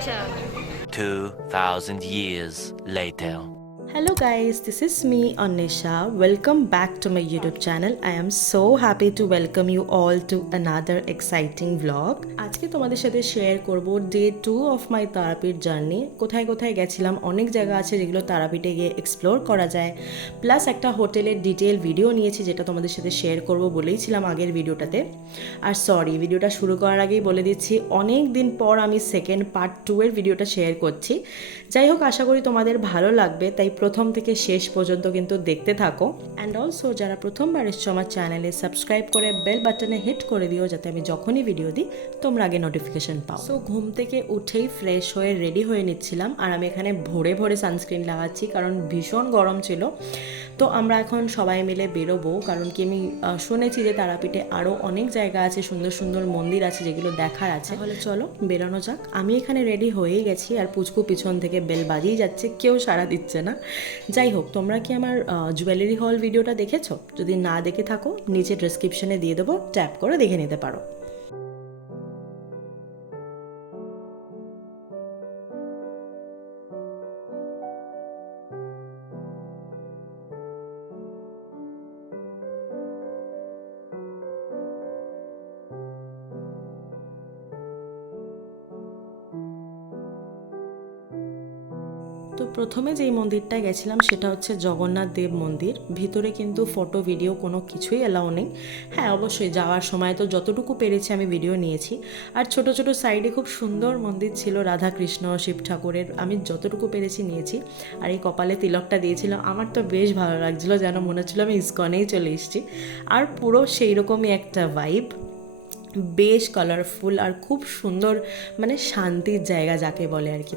আচ্ছা। 2000 years later. Hello guys, this is me Anisha. Welcome back to my YouTube channel. I am so happy to welcome you all to another exciting vlog. আজকে তোমাদের সাথে share করব day 2 of my Tarapith journey. কোথায় কোথায় গেছিলাম, অনেক জায়গা আছে যেগুলো তারাপীঠে গিয়ে এক্সপ্লোর করা যায়, প্লাস একটা হোটেলের ডিটেল ভিডিও নিয়েছি যেটা তোমাদের সাথে শেয়ার করব বলেইছিলাম আগের ভিডিওটাতে। আর সরি, ভিডিওটা শুরু করার আগেই বলে দিচ্ছি অনেক দিন পর আমি সেকেন্ড পার্ট 2 এর ভিডিওটা শেয়ার করছি। যাই হোক, আশা করি তোমাদের ভালো লাগবে, তাই প্রথম থেকে শেষ পর্যন্ত কিন্তু দেখতে থাকো। অ্যান্ড অলসো যারা প্রথমবার এসছো আমার চ্যানেলে, সাবস্ক্রাইব করে বেল বাটনে হিট করে দিও যাতে আমি যখনই ভিডিও দিই তোমরা আগে নোটিফিকেশন পাও। সো ঘুম থেকে উঠেই ফ্রেশ হয়ে রেডি হয়ে নিচ্ছিলাম, আর আমি এখানে ভোরে ভোরে সানস্ক্রিন লাগাচ্ছি কারণ ভীষণ গরম ছিল। তো আমরা এখন সবাই মিলে বেরোবো, কারণ কি আমি শুনেছি যে তারাপীঠে আরও অনেক জায়গা আছে, সুন্দর সুন্দর মন্দির আছে যেগুলো দেখার আছে। তাহলে চলো বেরোনো যাক। আমি এখানে রেডি হয়েই গেছি, আর পুচকু পিছন থেকে বেল বাজিয়ে যাচ্ছে, কেউ সাড়া দিচ্ছে না। যাই হোক, তোমরা কি আমার জুয়েলারি হল ভিডিওটা দেখেছো? যদি না দেখে থাকো নিচে ডেসক্রিপশনে দিয়ে দেবো, ট্যাপ করে দেখে নিতে পারো। তো প্রথমে যেই মন্দিরটায় গেছিলাম সেটা হচ্ছে জগন্নাথ দেব মন্দির। ভিতরে কিন্তু ফটো ভিডিও কোনো কিছুই অ্যালাউ নেই। হ্যাঁ, অবশ্যই যাওয়ার সময় তো যতটুকু পেরেছি আমি ভিডিও নিয়েছি। আর ছোট ছোট সাইডে খুব সুন্দর মন্দির ছিল, রাধা কৃষ্ণ শিব ঠাকুরের, আমি যতটুকু পেরেছি নিয়েছি। আর এই কপালে তিলকটা দিয়েছিল, আমার তো বেশ ভালো লাগছিলো, যেন মনে হচ্ছিলো আমি ইস্কনেই চলে এসেছি। আর পুরো সেই রকমই একটা ভাইব, বেশ কালারফুল আর খুব সুন্দর, মানে শান্তির জায়গা যাকে বলে আর কি।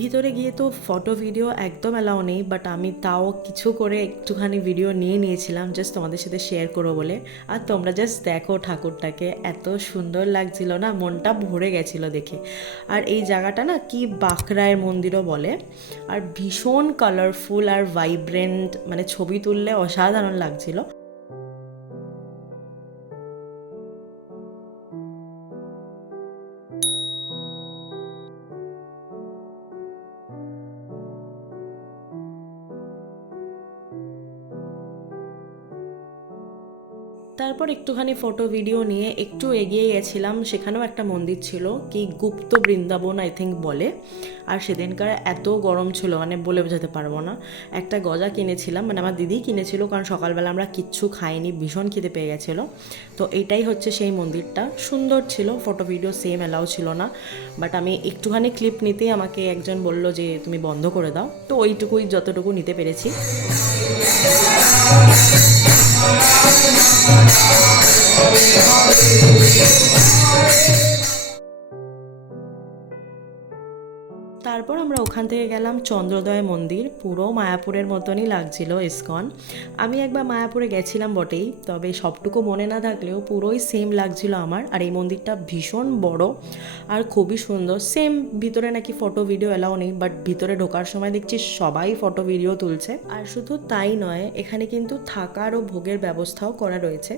ভিতরে গিয়ে তো ফটো ভিডিও একদম অ্যালাউ নেই, বাট আমি তাও কিছু করে একটুখানি ভিডিও নিয়ে নিয়েছিলাম জাস্ট তোমাদের সাথে শেয়ার করবো বলে। আর তোমরা জাস্ট দেখো ঠাকুরটাকে, এত সুন্দর লাগছিল না, মনটা ভরে গেছিলো দেখে। আর এই জায়গাটা না কি বাঁকড়ায়ের মন্দিরও বলে, আর ভীষণ কালারফুল আর ভাইব্রেন্ট, মানে ছবি তুললে অসাধারণ লাগছিল। তারপর একটুখানি ফটো ভিডিও নিয়ে একটু এগিয়ে গেছিলাম, সেখানেও একটা মন্দির ছিল, কি গুপ্ত বৃন্দাবন আই থিঙ্ক বলে। আর সেদিনকার এত গরম ছিল, মানে বলে বোঝাতে পারবো না। একটা গজা কিনেছিলাম, মানে আমার দিদি কিনেছিল, কারণ সকালবেলা আমরা কিচ্ছু খাইনি, ভীষণ খিদে পেয়ে গেছিলো। তো এটাই হচ্ছে সেই মন্দিরটা, সুন্দর ছিল, ফটো ভিডিও সেম অ্যালাউ ছিল না। বাট আমি একটুখানি ক্লিপ নিতেই আমাকে একজন বললো যে তুমি বন্ধ করে দাও, তো ওইটুকুই যতটুকু নিতে পেরেছি। তারপর আমরা ওখান থেকে গেলাম চন্দ্রোদয় মন্দির, পুরো মায়াপুরের মতনই লাগছিল ইসকন। আমি একবার মায়াপুরে গেছিলাম বটেই, তবে সবটুকু মনে না থাকলেও পুরোই সেম লাগছিল আমার। আর এই মন্দিরটা ভীষণ বড় আর খুবই সুন্দর, সেম। ভিতরে নাকি ফটো ভিডিও এলাও নেই, বাট ভিতরে ঢোকার সময় দেখছি সবাই ফটো ভিডিও তুলছে। আর শুধু তাই নয়, এখানে কিন্তু থাকার ও ভোগের ব্যবস্থাও করা রয়েছে।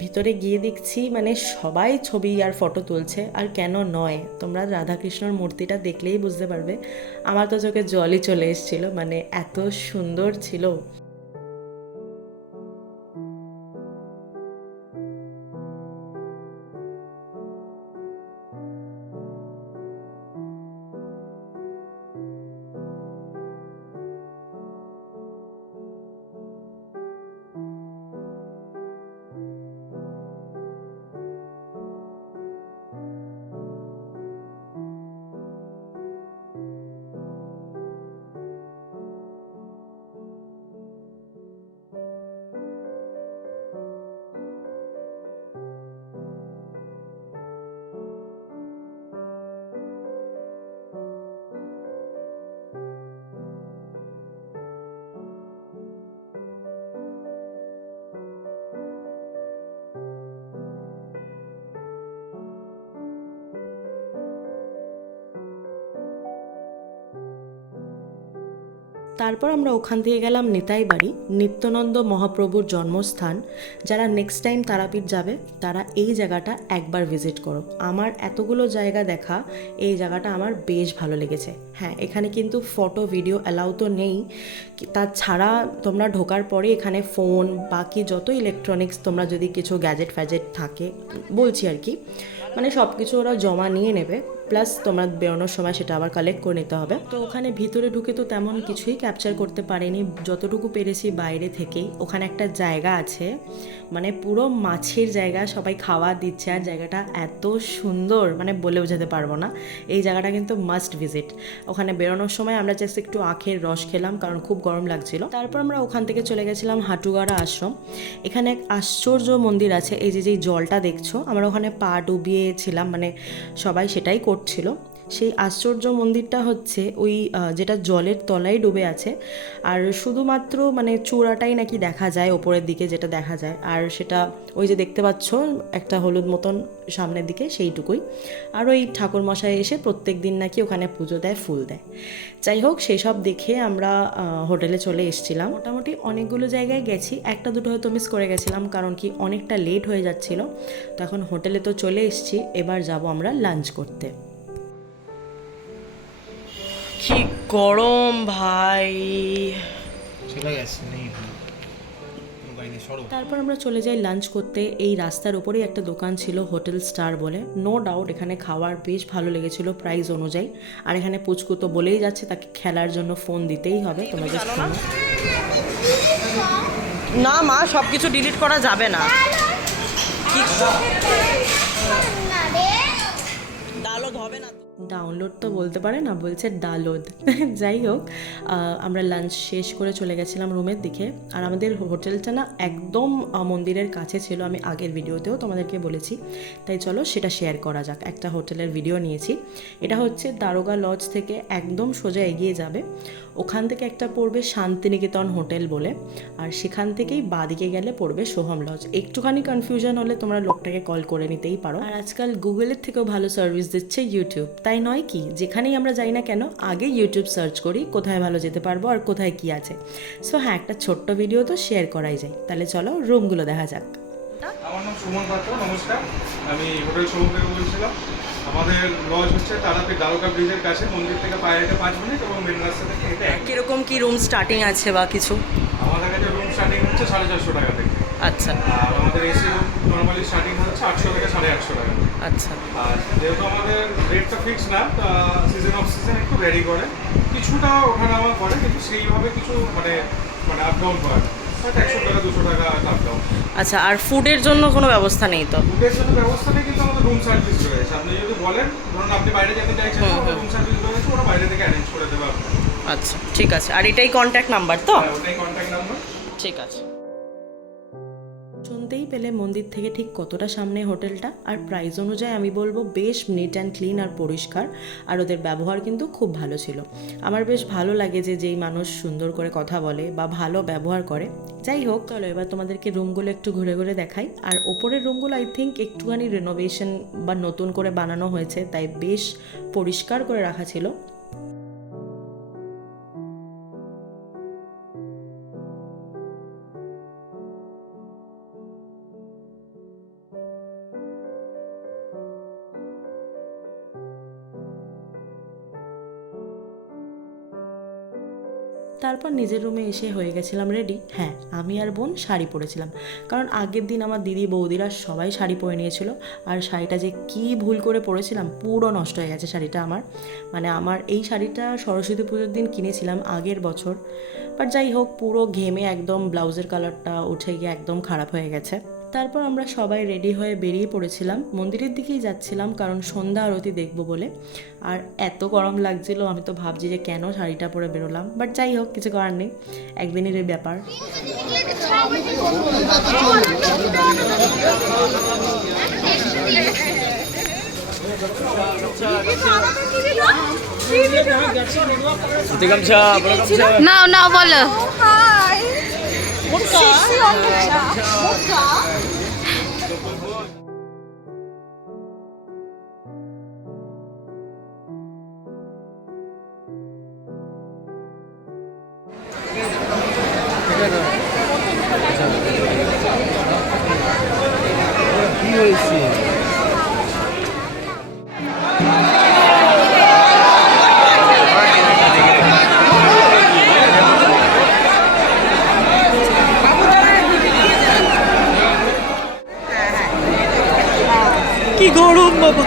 ভিতরে গিয়ে দেখছি মানে সবাই ছবি আর ফটো তুলছে, আর কেন নয়, তোমরা রাধাকৃষ্ণর মূর্তিটা দেখলেই বুঝতে পারবে। আমার তো চোখে জলই চলে এসেছিল, মানে এত সুন্দর ছিল। তারপর আমরা ওখান থেকে গেলাম নিতাই বাড়ি, নিত্যানন্দ মহাপ্রভুর জন্মস্থান। যারা নেক্সট টাইম তারাপীঠ যাবে তারা এই জায়গাটা একবার ভিজিট করো। আমার এতগুলো জায়গা দেখা, এই জায়গাটা আমার বেশ ভালো লেগেছে। হ্যাঁ, এখানে কিন্তু ফটো ভিডিও অ্যালাউ তো নেই, তাছাড়া তোমরা ঢোকার পরে এখানে ফোন বাকি যত ইলেকট্রনিক্স তোমরা যদি কিছু গ্যাজেট ফ্যাজেট থাকে বলছি আর কি, মানে সব কিছু ওরা জমা নিয়ে নেবে, প্লাস তোমরা বেরোনোর সময় সেটা আবার কালেক্ট করে নিতে হবে। তো ওখানে ভিতরে ঢুকে তো তেমন কিছুই ক্যাপচার করতে পারিনি, যতটুকু পেরেছি বাইরে থেকেই। ওখানে একটা জায়গা আছে, মানে পুরো মাছের জায়গা, সবাই খাওয়া দিচ্ছে, আর জায়গাটা এত সুন্দর মানে বলে বোঝাতে পারবো না। এই জায়গাটা কিন্তু মাস্ট ভিজিট। ওখানে বেরোনোর সময় আমরা জাস্ট একটু আখের রস খেলাম, কারণ খুব গরম লাগছিল। তারপর আমরা ওখান থেকে চলে গেছিলাম হাটুগাড়া আশ্রম। এখানে এক আশ্চর্য মন্দির আছে, এই যে যেই জলটা দেখছো, আমরা ওখানে পা ডুবিয়েছিলাম, মানে সবাই সেটাই করছিল। সেই আশ্চর্য মন্দিরটা হচ্ছে ওই যেটা জলের তলায় ডুবে আছে, আর শুধুমাত্র মানে চূড়াটাই নাকি দেখা যায় ওপরের দিকে, যেটা দেখা যায়। আর সেটা ওই যে দেখতে পাচ্ছ একটা হলুদ মতন সামনের দিকে, সেইটুকুই। আর ওই ঠাকুরমশাই এসে প্রত্যেক দিন নাকি ওখানে পুজো দেয়, ফুল দেয়। যাই হোক, সেই সব দেখে আমরা হোটেলে চলে এসেছিলাম। মোটামুটি অনেকগুলো জায়গায় গেছি, একটা দুটো হয়তো মিস করে গেছিলাম, কারণ কি অনেকটা লেট হয়ে যাচ্ছিল। তো এখন হোটেলে তো চলে এসেছি, এবার যাব আমরা লাঞ্চ করতে। কি গরম ভাই! তারপর আমরা চলে যাই লাঞ্চ করতে। এই রাস্তার উপরেই একটা দোকান ছিল, হোটেল স্টার বলে। নো ডাউট এখানে খাওয়ার বেশ ভালো লেগেছিল প্রাইস অনুযায়ী। আর এখানে পুচকু তো বলেই যাচ্ছে তাকে খেলার জন্য ফোন দিতেই হবে। তোমরা জাস্ট না মা, সব কিছু ডিলিট করা যাবে না। কি ডাউনলোড হবে না, ডাউনলোড তো বলতে পারে না, বলছে ডাউনলোড। যাই হোক, আমরা লাঞ্চ শেষ করে চলে গেছিলাম রুমের দিকে। আর আমাদের হোটেলটা না একদম মন্দিরের কাছে ছিল, আমি আগের ভিডিওতেও তোমাদেরকে বলেছি, তাই চলো সেটা শেয়ার করা যাক। একটা হোটেলের ভিডিও নিয়েছি। এটা হচ্ছে দারোগা লজ থেকে একদম সোজা এগিয়ে যাবে, ওখান থেকে একটা পড়বে শান্তিনিকেতন হোটেল বলে, আর সেখান থেকেই বাদিকে গেলে পড়বে সোহম লজ। একটুখানি কনফিউশন হলে তোমরা লোকটাকে কল করে নিতেই পারো। আর আজকাল গুগলের থেকেও ভালো সার্ভিস দিচ্ছে ইউটিউব, তাই নয় কি? যেখানেই আমরা যাই না কেন আগে ইউটিউব সার্চ করি কোথায় ভালো যেতে পারবো আর কোথায় কি আছে। সো হ্যাঁ, একটা ছোট্ট ভিডিও তো শেয়ার করাই যায়। তাহলে চলো রুমগুলো দেখা যাক। আমার নাম সুমন পাত্র, নমস্কার। আমি হোটেল শোরুম থেকে বলছিলাম। আমাদের লজ হচ্ছে তারাপীঠ দারোগা ব্রিজের কাছে, মন্দির থেকে পায়ে হেঁটে 5 মিনিট, এবং মেন রাস্তা থেকে হেঁটে 1 মিনিট। কিরকম কি রুম স্টার্টিং আছে বা কিছু? আমাদের কাছে রুম স্টার্টিং হচ্ছে 450 টাকা থেকে। আচ্ছা। আর আমাদের এসি রুম নর্মালি স্টার্টিং হচ্ছে 800 থেকে 850 টাকা। আচ্ছা। আর যেহেতু আমাদের রেটটা ফিক্স না, সিজন অফ সিজন একটু ভ্যারি করে, কিছুটা ওঠানামা করে, কিন্তু সেইভাবে কিছু মানে আপ ডাউন করে, হয়তো 100 টাকা 200 টাকা আপ ডাউন। আচ্ছা, আর ফুডের জন্য কোনো ব্যবস্থা নেই তো? ফুডের জন্য ব্যবস্থা নেই, কিন্তু আমাদের রুম সার্ভিস রয়েছে। আপনি যদি বলেন, ধরুন আপনি বাইরে যেতে চাইছেন, আমাদের রুম সার্ভিস রয়েছে, ওরা বাইরে থেকে অ্যারেঞ্জ করে দেবে আপনাকে। আচ্ছা, ঠিক আছে। আর এটাই কন্ট্যাক্ট নাম্বার তো? হ্যাঁ, ওটাই কন্ট্যাক্ট নাম্বার। ঠিক আছে। শুনতেই পেলে মন্দির থেকে ঠিক কতটা সামনে হোটেলটা। আর প্রাইস অনুযায়ী আমি বলবো বেশ নিট অ্যান্ড ক্লিন আর পরিষ্কার, আর ওদের ব্যবহার কিন্তু খুব ভালো ছিল। আমার বেশ ভালো লাগে যে যেই মানুষ সুন্দর করে কথা বলে বা ভালো ব্যবহার করে। যাই হোক, চলো এবার তোমাদেরকে রুমগুলো একটু ঘুরে ঘুরে দেখাই। আর ওপরের রুমগুলো আই থিঙ্ক একটুখানি রেনোভেশন বা নতুন করে বানানো হয়েছে, তাই বেশ পরিষ্কার করে রাখা ছিল। তারপর নিজের রুমে এসে হয়ে গেছিলাম রেডি। হ্যাঁ, আমি আর বোন শাড়ি পরেছিলাম, কারণ আগের দিন আমার দিদি বৌদিরা সবাই শাড়ি পরে নিয়েছিল। আর শাড়িটা যে কি ভুল করে পরেছিলাম, পুরো নষ্ট হয়ে গেছে শাড়িটা আমার। মানে আমার এই শাড়িটা সরস্বতী পুজোর দিন কিনেছিলাম আগের বছর, বাট যাই হোক, পুরো ঘেমে একদম ব্লাউজের কালারটা উঠে গিয়ে একদম খারাপ হয়ে গেছে। তারপর আমরা সবাই রেডি হয়ে বেরিয়ে পড়েছিলাম, মন্দিরের দিকেই যাচ্ছিলাম, কারণ সন্ধ্যা আরতি দেখবো বলে। আর এত গরম লাগছিল, আমি তো ভাবছি যে কেন শাড়িটা পরে বেরোলাম, বাট যাই হোক, কিছু করার নেই, একদিনেরই ব্যাপার। নাও নাও বলো। কি হয়েছে? কি গরম বাবা।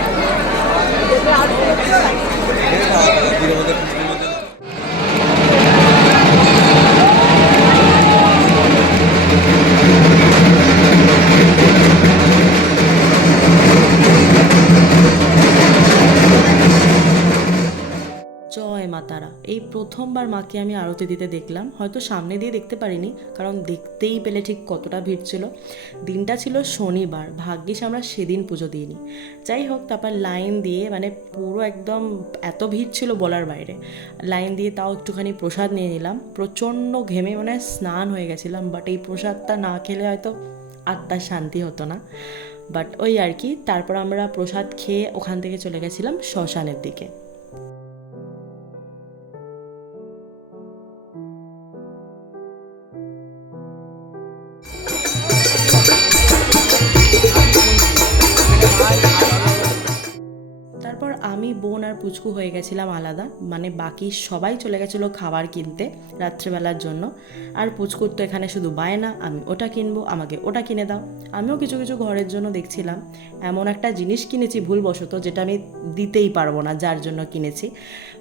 জয় মা তারা। এই প্রথমবার মাকে আমি আরতি দিতে দেখলাম, হয়তো সামনে দিয়ে দেখতে পারিনি কারণ দেখতেই পেলে ঠিক কতটা ভিড় ছিল। দিনটা ছিল শনিবার, ভাগ্যিস আমরা সেদিন পুজো দিইনি। যাই হোক, তারপর লাইন দিয়ে মানে পুরো একদম এত ভিড় ছিল বলার বাইরে, লাইন দিয়ে তাও একটুখানি প্রসাদ নিয়ে নিলাম। প্রচণ্ড ঘেমে মানে স্নান হয়ে গেছিলাম, বাট এই প্রসাদটা না খেলে হয়তো আত্মার শান্তি হতো না। বাট ওই আর কি, তারপর আমরা প্রসাদ খেয়ে ওখান থেকে চলে গেছিলাম শ্মশানের দিকে। তারপর আমি, বোন আর পুচকু হয়ে গেছিলাম আলাদা, মানে বাকি সবাই চলে গেছিলো খাবার কিনতে রাত্রেবেলার জন্য। আর পুচকুর তো এখানে শুধু বায়না, আমি ওটা কিনবো, আমাকে ওটা কিনে দাও। আমিও কিছু কিছু ঘরের জন্য দেখছিলাম, এমন একটা জিনিস কিনেছি ভুলবশত যেটা আমি দিতেই পারবো না, যার জন্য কিনেছি।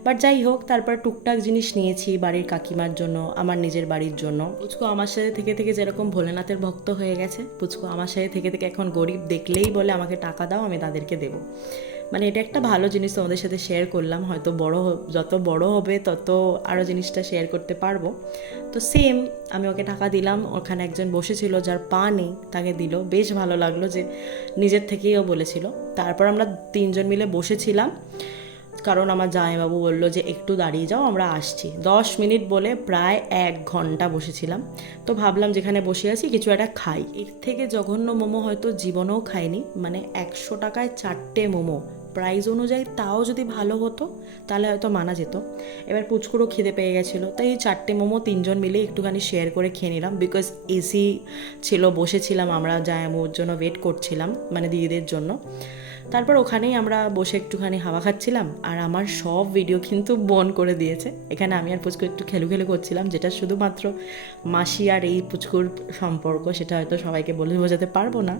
বাট যাই হোক, তারপর টুকটাক জিনিস নিয়েছি বাড়ির কাকিমার জন্য, আমার নিজের বাড়ির জন্য। পুচকু আমার সাথে থেকে থেকে যেরকম ভোলেনাথের ভক্ত হয়ে গেছে, পুচকু আমার সাথে থেকে থেকে এখন গরিব দেখলেই বলে আমাকে টাকা দাও, আমি তাদেরকে দেবো। মানে এটা একটা ভালো জিনিস তোমাদের সাথে শেয়ার করলাম, হয়তো যত বড় হবে তত আরও জিনিসটা শেয়ার করতে পারবো। তো সেম আমি ওকে টাকা দিলাম, ওখানে একজন বসেছিল যার পা নেই, তাকে দিল। বেশ ভালো লাগলো যে নিজের থেকেই ও বলেছিল। তারপর আমরা তিনজন মিলে বসেছিলাম, কারণ আমার জামাইবাবু বললো যে একটু দাঁড়িয়ে যাও, আমরা আসছি। 10 মিনিট বলে প্রায় 1 ঘন্টা বসেছিলাম। তো ভাবলাম যেখানে বসে আছি কিছু একটা খাই। এর থেকে জঘন্য মোমো হয়তো জীবনেও খাইনি। মানে 100 টাকায় 4টে মোমো, প্রাইস অনুযায়ী তাও যদি ভালো হতো তাহলে হয়তো মানা যেত। এবার পুচকুরও খিদে পেয়ে গেছিলো, তাই এই 4টে মোমো তিনজন মিলে একটুখানি শেয়ার করে খেয়ে নিলাম। বিকজ এসি ছিল, বসেছিলাম আমরা, জামাইবাবুর জন্য ওয়েট করছিলাম, মানে দিদিদের জন্য। তারপর ওখানেই আমরা বসে একটুখানি হাওয়া খাচ্ছিলাম। আর আমার সব ভিডিও কিন্তু বোন করে দিয়েছে। এখানে আমি আর পুচকু একটু খেলু করছিলাম, যেটা শুধুমাত্র মাসি আর এই পুচকুর সম্পর্ক, সেটা হয়তো সবাইকে বলে বোঝাতে পারবো না।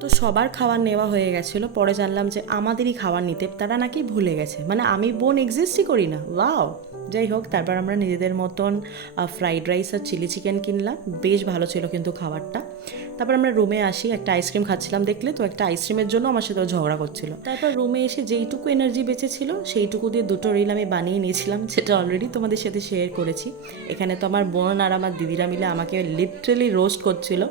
তো সবার খাবার নেওয়া হয়ে গেছিলো। পরে জানলাম যে আমাদেরই খাবার নিতে তারা নাকি ভুলে গেছে, মানে আমি বোন এক্সিস্টই করি না। ওয়াও! যাই হোক, তারপর আমরা নিজেদের মতন ফ্রাইড রাইস আর চিলি চিকেন কিনলাম। বেশ ভালো ছিল কিন্তু খাবারটা। তারপর আমরা রুমে আসি, একটা আইসক্রিম খাচ্ছিলাম দেখলে তো, একটা আইসক্রিমের জন্য আমার সাথেও ঝগড়া করছিল। তারপর রুমে এসে যেইটুকু এনার্জি বেঁচেছিল সেইটুকু দিয়ে 2টো রিল আমি বানিয়ে নিয়েছিলাম, যেটা অলরেডি তোমাদের সাথে শেয়ার করেছি। এখানে তো আমার বোন আর আমার দিদিরা মিলে আমাকে লিটারালি রোস্ট করছিল।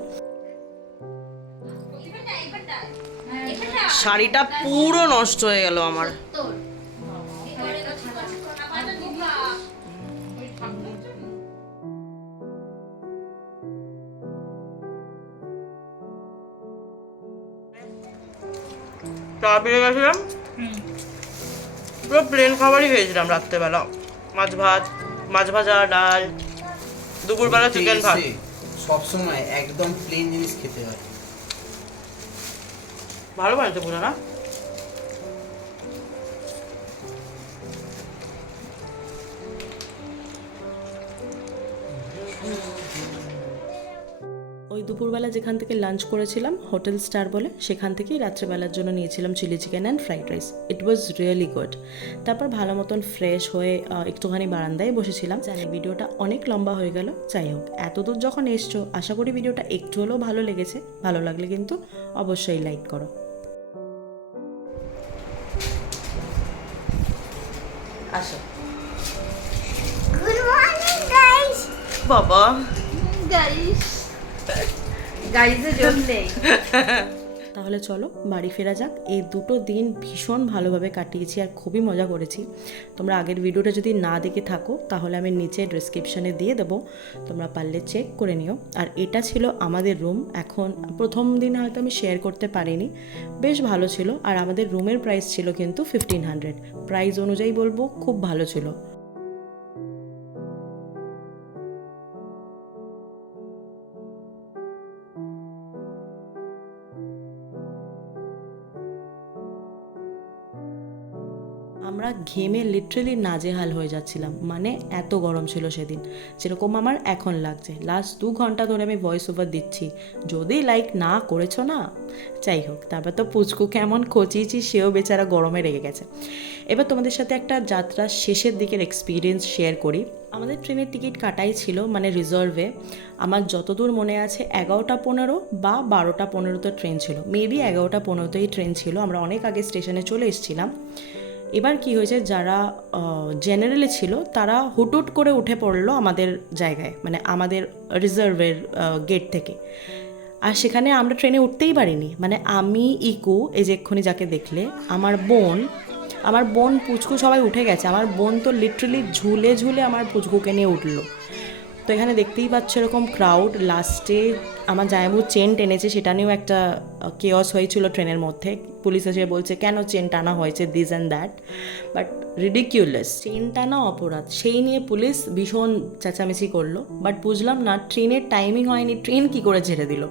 শাড়িটা পুরো নষ্ট হয়ে গেল আমার। চা পেয়ে গেছিলাম, পুরো প্লেন খাবারই খেয়েছিলাম রাত্রেবেলা। মাছ ভাজা, ডাল, দুপুরবেলা চিকেন ভাত। সবসময় একদম প্লেন জিনিস খেতে হয়। ভালো বাড়িতে পুরো না। ওই দুপুরবেলা যেখান থেকে লাঞ্চ করেছিলাম হোটেল স্টার বলে, সেখান থেকেই রাত্রেবেলার জন্য নিয়েছিলাম chilli chicken and fried rice. It was really good. তারপর ভালো মতন ফ্রেশ হয়ে একটুখানি বারান্দায় বসেছিলাম। জানি ভিডিওটা অনেক লম্বা হয়ে গেল, যাই হোক এত দূর যখন এসছো আশা করি ভিডিওটা একটু হলেও ভালো লেগেছে। ভালো লাগলে কিন্তু অবশ্যই লাইক করো। আসো গুড মর্নিং গাইস। বাবা গাইস গাইসের জন্য নেই। তাহলে চলো বাড়ি ফেরা যাক। এই দুটো দিন ভীষণ ভালোভাবে কাটিয়েছি আর খুবই মজা করেছি। তোমরা আগের ভিডিওটা যদি না দেখে থাকো তাহলে আমি নিচে ডেসক্রিপশানে দিয়ে দেবো, তোমরা পারলে চেক করে নিও। আর এটা ছিল আমাদের রুম। এখন প্রথম দিন হয়তো আমি শেয়ার করতে পারিনি, বেশ ভালো ছিল। আর আমাদের রুমের প্রাইস ছিল কিন্তু 1500। প্রাইস অনুযায়ী বলবো খুব ভালো ছিল। আমরা ঘেমে লিটারেলি নাজেহাল হয়ে যাচ্ছিলাম, মানে এত গরম ছিল সেদিন, যেরকম আমার এখন লাগছে। লাস্ট 2 ঘন্টা ধরে আমি ভয়েস ওভার দিচ্ছি, যদি লাইক না করেছো না। যাই হোক, তারপর তো পুচকু কেমন খচিয়েছি, সেও বেচারা গরমে রেগে গেছে। এবার তোমাদের সাথে একটা যাত্রার শেষের দিকের এক্সপিরিয়েন্স শেয়ার করি। আমাদের ট্রেনের টিকিট কাটাই ছিল, মানে রিজার্ভে। আমার যতদূর মনে আছে 11:15 বা 12:15 ট্রেন ছিল, মেবি 11:15তেই ট্রেন ছিল। আমরা অনেক আগে স্টেশনে চলে এসেছিলাম। এবার কি হয়েছে, যারা জেনারেলে ছিল তারা হুটহুট করে উঠে পড়লো আমাদের জায়গায়, মানে আমাদের রিজার্ভের গেট থেকে। আর সেখানে আমরা ট্রেনে উঠতেই পারিনি। মানে আমি, ইকু, এই যে এক্ষুনি যাকে দেখলে, আমার বোন পুচকু সবাই উঠে গেছে। আমার বোন তো লিটারেলি ঝুলে ঝুলে আমার পুচকুকে নিয়ে উঠলো। তো এখানে দেখতেই পাচ্ছ এরকম ক্রাউড। লাস্টে আমার জামাইবু চেন টেনেছে, সেটা নিয়েও একটা কেয়স হয়েছিল ট্রেনের মধ্যে। পুলিশ এসে বলছে কেন চেন টানা হয়েছে, this and that. But ridiculous, chain টানা অপরাধ, সেই নিয়ে পুলিশ ভীষণ চেঁচামেচি করলো। বাট বুঝলাম না, ট্রেনের টাইমিং হয়নি, ট্রেন কি করে ছেড়ে দিল।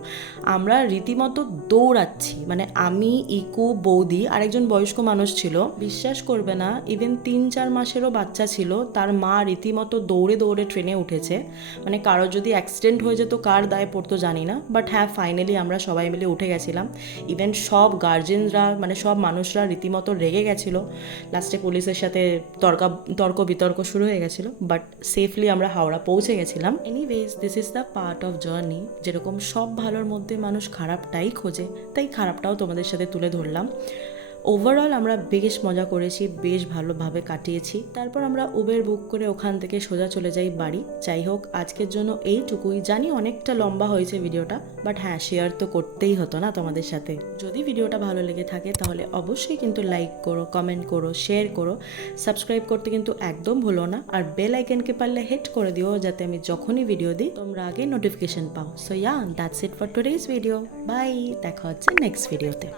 আমরা রীতিমতো দৌড়াচ্ছি, মানে আমি, ইকু, বৌদি আর একজন বয়স্ক মানুষ ছিল। বিশ্বাস করবে না, ইভেন 3-4 মাসেরও বাচ্চা ছিল, তার মা রীতিমতো দৌড়ে দৌড়ে ট্রেনে উঠেছে। মানে কারোর যদি অ্যাক্সিডেন্ট হয়ে যেত কার দায় পড়তো জানি না, বাট হ্যাঁ ফাইনালি আমরা সবাই মিলে উঠে গেছিলাম। ইভেন সব গার্জেনরা, মানে সব মানুষরা রীতিমতো রেগে গেছিলো। লাস্টে পুলিশের সাথে তর্ক বিতর্ক শুরু হয়ে গেছিলো, বাট সেফলি আমরা হাওড়া পৌঁছে গেছিলাম। Anyways, this is the part of journey. যেরকম সব ভালোর মধ্যে মানুষ খারাপটাই খোঁজে, তাই খারাপটাও তোমাদের সাথে তুলে ধরলাম। ওভারঅল আমরা বেশ মজা করেছি, বেশ ভালোভাবে কাটিয়েছি। তারপর আমরা উবের বুক করে ওখান থেকে সোজা চলে যাই বাড়ি। যাই হোক, আজকের জন্য এইটুকুই। জানি অনেকটা লম্বা হয়েছে ভিডিওটা, বাট হ্যাঁ শেয়ার তো করতেই হতো না তোমাদের সাথে। যদি ভিডিওটা ভালো লেগে থাকে তাহলে অবশ্যই কিন্তু লাইক করো, কমেন্ট করো, শেয়ার করো। সাবস্ক্রাইব করতে কিন্তু একদম ভুলো না। আর বেল আইকনকে পারলে হিট করে দিও, যাতে আমি যখনই ভিডিও দিই তোমরা আগে নোটিফিকেশন পাও। So that's it for today's video. Bye, দেখা হচ্ছে নেক্সট ভিডিওতে।